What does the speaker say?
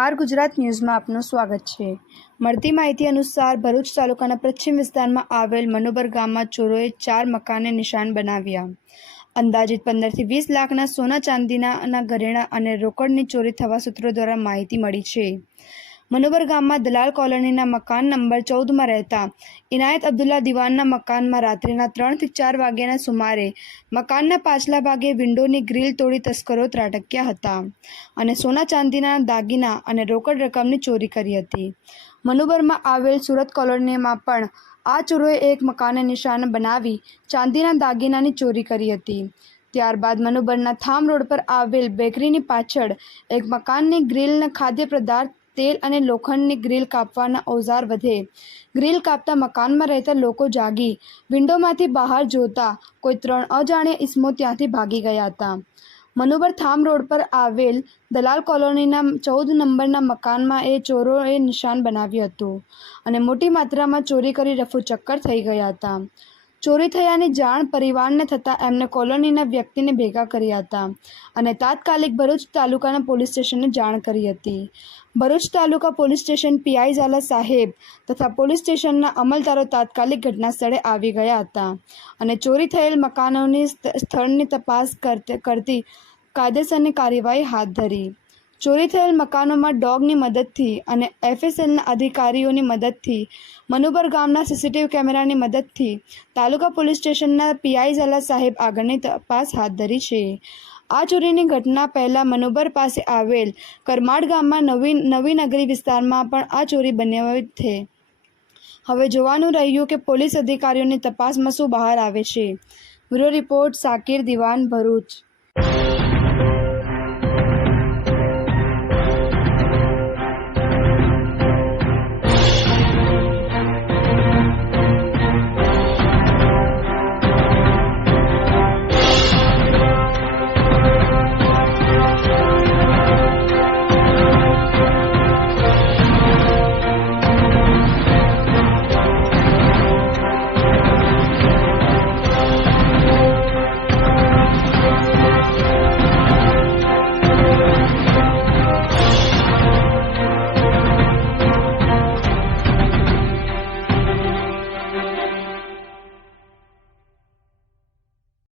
R Gujarat ન્યૂઝમાં આપનું સ્વાગત છે। મળતી માહિતી અનુસાર ભરૂચ તાલુકાના પશ્ચિમ વિસ્તારમાં આવેલ મનુબર ગામમાં ચોરોએ 4 મકાનને નિશાન બનાવ્યા। અંદાજિત 15 થી 20 લાખના સોના ચાંદીના ઘરેણાં અને રોકડની ચોરી થવા સૂત્રો દ્વારા માહિતી મળી છે। મનુબર ગામમાં દલાલ કોલોનીના મકાન નંબર 14માં રહેતા ઇનાયત અબ્દુલ્લા દિવાનના મકાનમાં રાત્રિના 3 થી 4 વાગ્યાના સુમારે મકાનના પાછલા ભાગે વિન્ડોની ગ્રીલ તોડી તસ્કરો ત્રાટક્યા હતા અને સોના ચાંદીના દાગીના અને રોકડ રકમની ચોરી કરી હતી। મનુબરમાં આવેલ સુરત કોલોનીમાં પણ આ ચોરોએ એક મકાનને નિશાન બનાવી ચાંદીના દાગીનાની ચોરી કરી હતી। ત્યારબાદ મનુબરના થામ રોડ પર આવેલ બેકરીની પાછળ એક મકાનની ગ્રીલના ખાદ્ય પદાર્થ તેલ અને લોખંડની ગ્રીલ કાપવાના ઓજાર વધે ગ્રીલ કાપતા મકાનમાં રહેતા લોકો જાગી વિન્ડોમાંથી બહાર જોતા કોઈ 3 અજાણ્યા ઇસમો ત્યાંથી ભાગી ગયા હતા। મનુબર થામ રોડ પર આવેલ દલાલ કોલોનીના 14 નંબરના મકાનમાં એ ચોરોએ નિશાન બનાવ્યું હતું અને મોટી માત્રામાં ચોરી કરી રફુચક્કર થઈ ગયા હતા। ચોરી થયાની જાણ પરિવારને થતાં એમને કોલોનીના વ્યક્તિને ભેગા કર્યા હતા અને તાત્કાલિક ભરૂચ તાલુકાના પોલીસ સ્ટેશનને જાણ કરી હતી। ભરૂચ તાલુકા પોલીસ સ્ટેશન પીઆઈ ઝાલા સાહેબ તથા પોલીસ સ્ટેશનના અમલદારો તાત્કાલિક ઘટના સ્થળે આવી ગયા હતા અને ચોરી થયેલ મકાનોની સ્થળની તપાસ કરતી કાયદેસરની કાર્યવાહી હાથ ધરી। ચોરી થયેલ મકાનોમાં ડોગની મદદથી અને એફએસએલના અધિકારીઓની મદદથી મનુબર ગામના સીસીટીવી કેમેરાની મદદથી તાલુકા પોલીસ સ્ટેશનના પીઆઈ ઝાલા સાહેબ આગળની તપાસ હાથ ધરી છે। આ ચોરીની ઘટના પહેલાં મનુબર પાસે આવેલ કરમાડ ગામમાં નવી નગરી વિસ્તારમાં પણ આ ચોરી બની છે। હવે જોવાનું રહ્યું કે પોલીસ અધિકારીઓની તપાસમાં શું બહાર આવે છે। બ્યુરો રિપોર્ટ સાકિર દિવાન ભરૂચ।